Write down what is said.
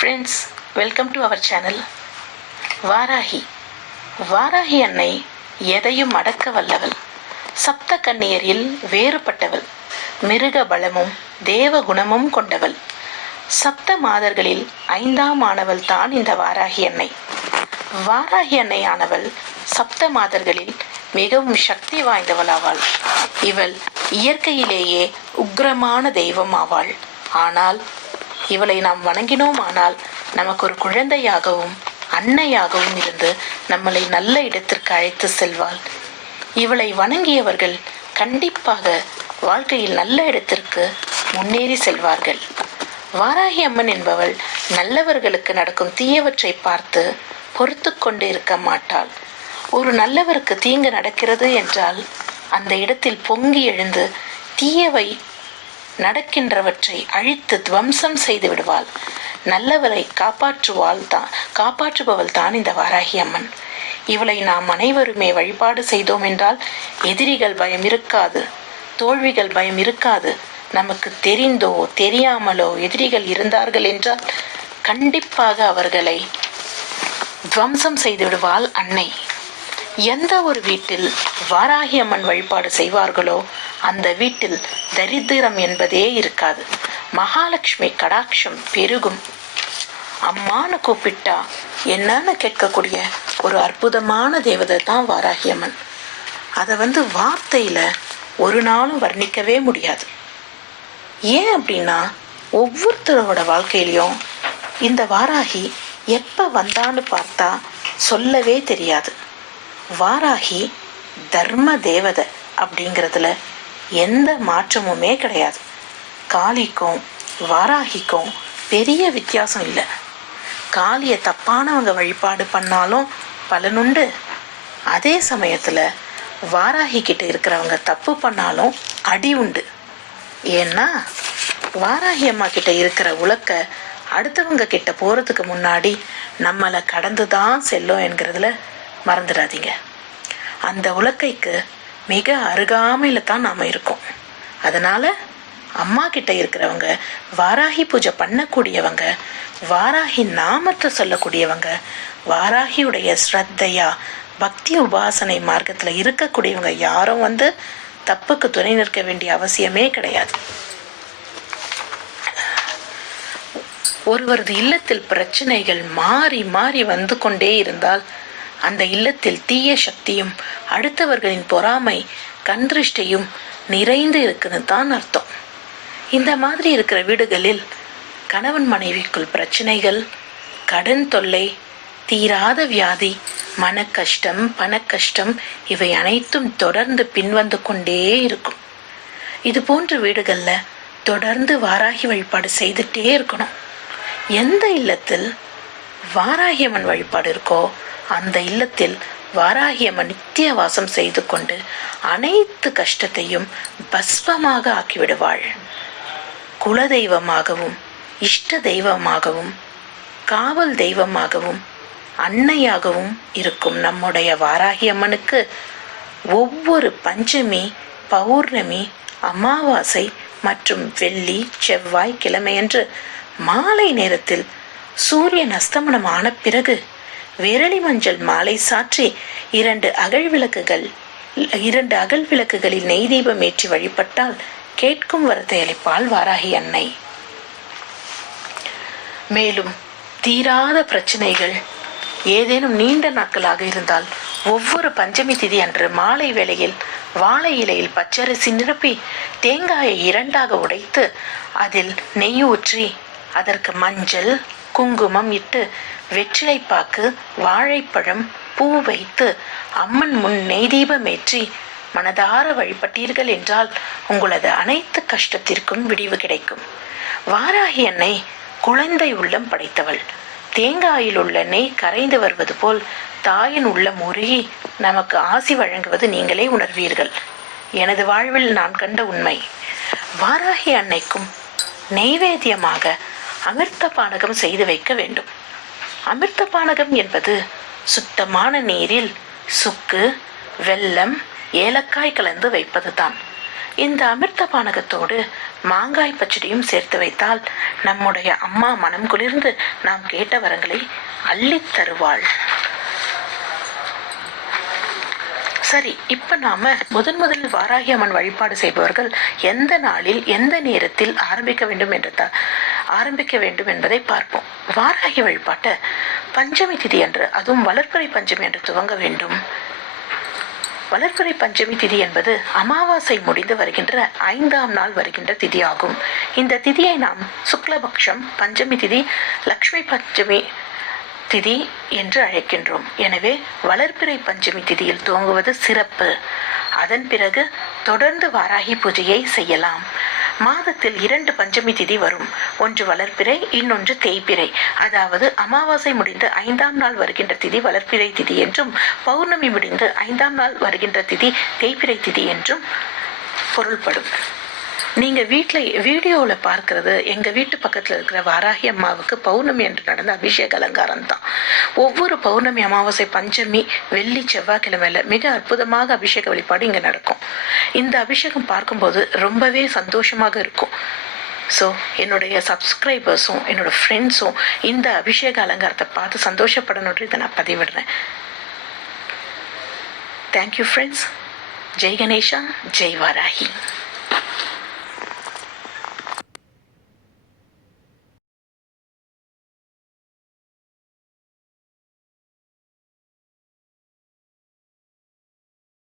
Friends, welcome to our channel. Varahi Varahi அன்னை எதையும் அடக்க வல்லவள். சப்த கன்னியரில் வேறுபட்டவள். மிருக பலமும் தேவ குணமும் கொண்டவள். சப்த மாதர்களில் 5ஆம் ஆனவள் தான் இந்த வாராகி அன்னை. வாராகி அன்னை ஆனவள் சப்த மாதர்களில் மிகவும் சக்தி வாய்ந்தவள் ஆவாள். இவள் இயற்கையிலேயே உக்ரமான தெய்வம் ஆவாள். ஆனால் இவளை நாம் வணங்கினோமானால் நமக்கு ஒரு குழந்தையாகவும் அன்னையாகவும் இருந்து நம்மளை நல்ல இடத்திற்கு அழைத்து செல்வாள். இவளை வணங்கியவர்கள் கண்டிப்பாக வாழ்க்கையில் நல்ல இடத்திற்கு முன்னேறி செல்வார்கள். வாராகி அம்மன் என்பவள் நல்லவர்களுக்கு நடக்கும் தீயவற்றை பார்த்து பொறுத்து கொண்டு இருக்க மாட்டாள். ஒரு நல்லவருக்கு தீங்கு நடக்கிறது என்றால் அந்த இடத்தில் பொங்கி எழுந்து தீயவை நடக்கின்றவற்றை அழித்து துவம்சம் செய்து விடுவாள். நல்லவரை காப்பாற்றுபவள் தான் இந்த வாராகி அம்மன். இவளை நாம் அனைவருமே வழிபாடு செய்தோம் என்றால் எதிரிகள் பயம் இருக்காது, தோல்விகள் பயம் இருக்காது. நமக்கு தெரிந்தோ தெரியாமலோ எதிரிகள் இருந்தார்கள் என்றால் கண்டிப்பாக அவர்களை துவம்சம் செய்து விடுவாள் அன்னை. எந்த ஒரு வீட்டில் வாராகி அம்மன் வழிபாடு செய்வார்களோ அந்த வீட்டில் தரித்திரம் என்பதே இருக்காது. மகாலட்சுமி கடாட்சம் பெருகும். அம்மானு கூப்பிட்டா என்னன்னு கேட்கக்கூடிய ஒரு அற்புதமான தேவதை தான் வாராகி அம்மன். அதை வார்த்தையில ஒரு நாளும் வர்ணிக்கவே முடியாது. ஏன் அப்படின்னா ஒவ்வொருத்தரோட வாழ்க்கையிலையும் இந்த வாராகி எப்ப வந்தான்னு பார்த்தா சொல்லவே தெரியாது. வாராகி தர்ம தேவதை அப்படிங்கிறதுல எந்த மாற்றமுமே கிடையாது. காளிக்கும் வாராகிக்கும் பெரிய வித்தியாசம் இல்லை. காளியை தப்பானவங்க வழிபாடு பண்ணாலும் பலனுண்டு. அதே சமயத்தில் வாராகி கிட்ட இருக்கிறவங்க தப்பு பண்ணாலும் அடி உண்டு. ஏன்னா வாராகி அம்மா கிட்ட இருக்கிற உலக்க அடுத்தவங்க கிட்ட போகிறதுக்கு முன்னாடி நம்மளை கடந்து தான் செல்லும் என்கிறதுல மறந்துடாதீங்க. அந்த உலக்கைக்கு மிக அருகாமையில் தான் நாம் இருக்கோம். அதனால் அம்மா கிட்ட இருக்கிறவங்க, வாராகி பூஜை பண்ணக்கூடியவங்க, வாராகி நாமத்தை சொல்லக்கூடியவங்க, வாராகியுடைய ஸ்ரத்தையா பக்தி உபாசனை மார்க்கத்தில் இருக்கக்கூடியவங்க யாரும் தப்புக்கு துணை நிற்க வேண்டிய அவசியமே கிடையாது. ஒருவரது இல்லத்தில் பிரச்சனைகள் மாறி மாறி வந்து கொண்டே இருந்தால் அந்த இல்லத்தில் தீய சக்தியும் அடுத்தவர்களின் பொறாமை கண்திருஷ்டியும் நிறைந்து இருக்குன்னு தான் அர்த்தம். இந்த மாதிரி இருக்கிற வீடுகளில் கணவன் மனைவிக்குள் பிரச்சனைகள், கடன் தொல்லை, தீராத வியாதி, மன கஷ்டம், பண கஷ்டம் இவை அனைத்தும் தொடர்ந்து பின்வந்து கொண்டே இருக்கும். இது போன்ற வீடுகளில் தொடர்ந்து வாராகி வழிபாடு செய்துட்டே இருக்கணும். எந்த இல்லத்தில் வாராகி அம்மன் வழிபாடு இருக்கோ அந்த இல்லத்தில் வாராகி அம்மன் நித்திய வாசம் செய்து கொண்டு அனைத்து கஷ்டத்தையும் பஸ்வமாக ஆக்கிவிடுவாள். குலதெய்வமாகவும் இஷ்ட தெய்வமாகவும் காவல் தெய்வமாகவும் அன்னையாகவும் இருக்கும் நம்முடைய வாராகி அம்மனுக்கு ஒவ்வொரு பஞ்சமி, பௌர்ணமி, அமாவாசை மற்றும் வெள்ளி, செவ்வாய் கிழமையன்று மாலை நேரத்தில் சூரியன் அஸ்தமனம் ஆன பிறகு விரலி மஞ்சள் மாலை சாற்றி 2 அகல் விளக்குகளில் நெய் தீபம் ஏற்றி வழிபட்டால் கேட்கும் வரத்தை அளிப்பாள் வாராகி அன்னை. மேலும் தீராத பிரச்சனைகள் ஏதேனும் நீண்ட நாட்களாக இருந்தால் ஒவ்வொரு பஞ்சமி திதி அன்று மாலை வேளையில் வாழை இலையில் பச்சரிசி நிரப்பி தேங்காயை 2ஆக உடைத்து அதில் நெய் ஊற்றி அதற்கு மஞ்சள் குங்குமம் இட்டு வெற்றிலைப்பாக்கு, வாழைப்பழம், பூ வைத்து அம்மன் முன் நெய் தீபமேற்றி மனதார வழிபட்டீர்கள் என்றால் உங்களது அனைத்து கஷ்டத்திற்கும் விடிவு கிடைக்கும். வாராகி அன்னை குழந்தை உள்ளம் படைத்தவள். தேங்காயில் உள்ள நெய் கரைந்து வருவது போல் தாயின் உள்ளம் உருகி நமக்கு ஆசி வழங்குவது நீங்களே உணர்வீர்கள். எனது வாழ்வில் நான் கண்ட உண்மை. வாராகி அன்னைக்கும் நெய்வேத்தியமாக அமிர்த பானகம் செய்து வைக்க வேண்டும். அமிர்த பானகம் என்பது சுத்தமான நீரில் சுக்கு, வெல்லம், ஏலக்காய் கலந்து வைப்பது தான். இந்த அமிர்த பானகத்தோடு மாங்காய் பச்சடியும் சேர்த்து வைத்தால் நம்முடைய அம்மா மனம் குளிர்ந்து நாம் கேட்ட வரங்களை அள்ளித் தருவாள். சரி, இப்ப நாம முதலில் வாராகி அம்மன் வழிபாடு செய்பவர்கள் எந்த நாளில் எந்த நேரத்தில் ஆரம்பிக்க வேண்டும் என்பதை பார்ப்போம். வாராகி வழிபாட்டை பஞ்சமி திதி அன்று, அதுவும் வளர்பிறை பஞ்சமி என்று துவங்க வேண்டும். வளர்பிறை பஞ்சமி திதி என்பது அமாவாசை முடிந்து வருகின்ற 5ஆம் நாள் வருகின்ற திதி ஆகும். இந்த திதியை நாம் சுக்லபக்ஷம் பஞ்சமி திதி, லக்ஷ்மி பஞ்சமி திதி என்று அழைக்கின்றோம். எனவே வளர்பிறை பஞ்சமி திதியில் துவங்குவது சிறப்பு. அதன் பிறகு தொடர்ந்து வாராகி பூஜையை செய்யலாம். மாதத்தில் 2 பஞ்சமி திதி வரும். ஒன்று வளர்பிறை, இன்னொன்று தேய்பிறை. அதாவது அமாவாசை முடிந்து 5ஆம் நாள் வருகின்ற திதி வளர்பிறை திதி என்றும், பௌர்ணமி முடிந்து 5ஆம் நாள் வருகின்ற திதி தேய்பிறை திதி என்றும் பொருள்படும். நீங்க வீடியோவில் பார்க்கறது எங்க வீட்டு பக்கத்துல இருக்கிற வாராகி அம்மாவுக்கு பௌர்ணமி என்று நடந்த அபிஷேக அலங்காரம் தான். ஒவ்வொரு பௌர்ணமி, அமாவாசை, பஞ்சமி, வெள்ளி, செவ்வாய்க்கிழமையில மிக அற்புதமாக அபிஷேக வழிபாடு இங்க நடக்கும். இந்த அபிஷேகம் பார்க்கும்போது ரொம்பவே சந்தோஷமாக இருக்கும். ஸோ என்னுடைய சப்ஸ்கிரைபர்ஸும் என்னோட ஃப்ரெண்ட்ஸும் இந்த அபிஷேக அலங்காரத்தை பார்த்து சந்தோஷப்படணுன்ற இதை நான் பதிவிடுறேன். Thank you friends. ஜெய் கணேஷா, ஜெய் வாராகி.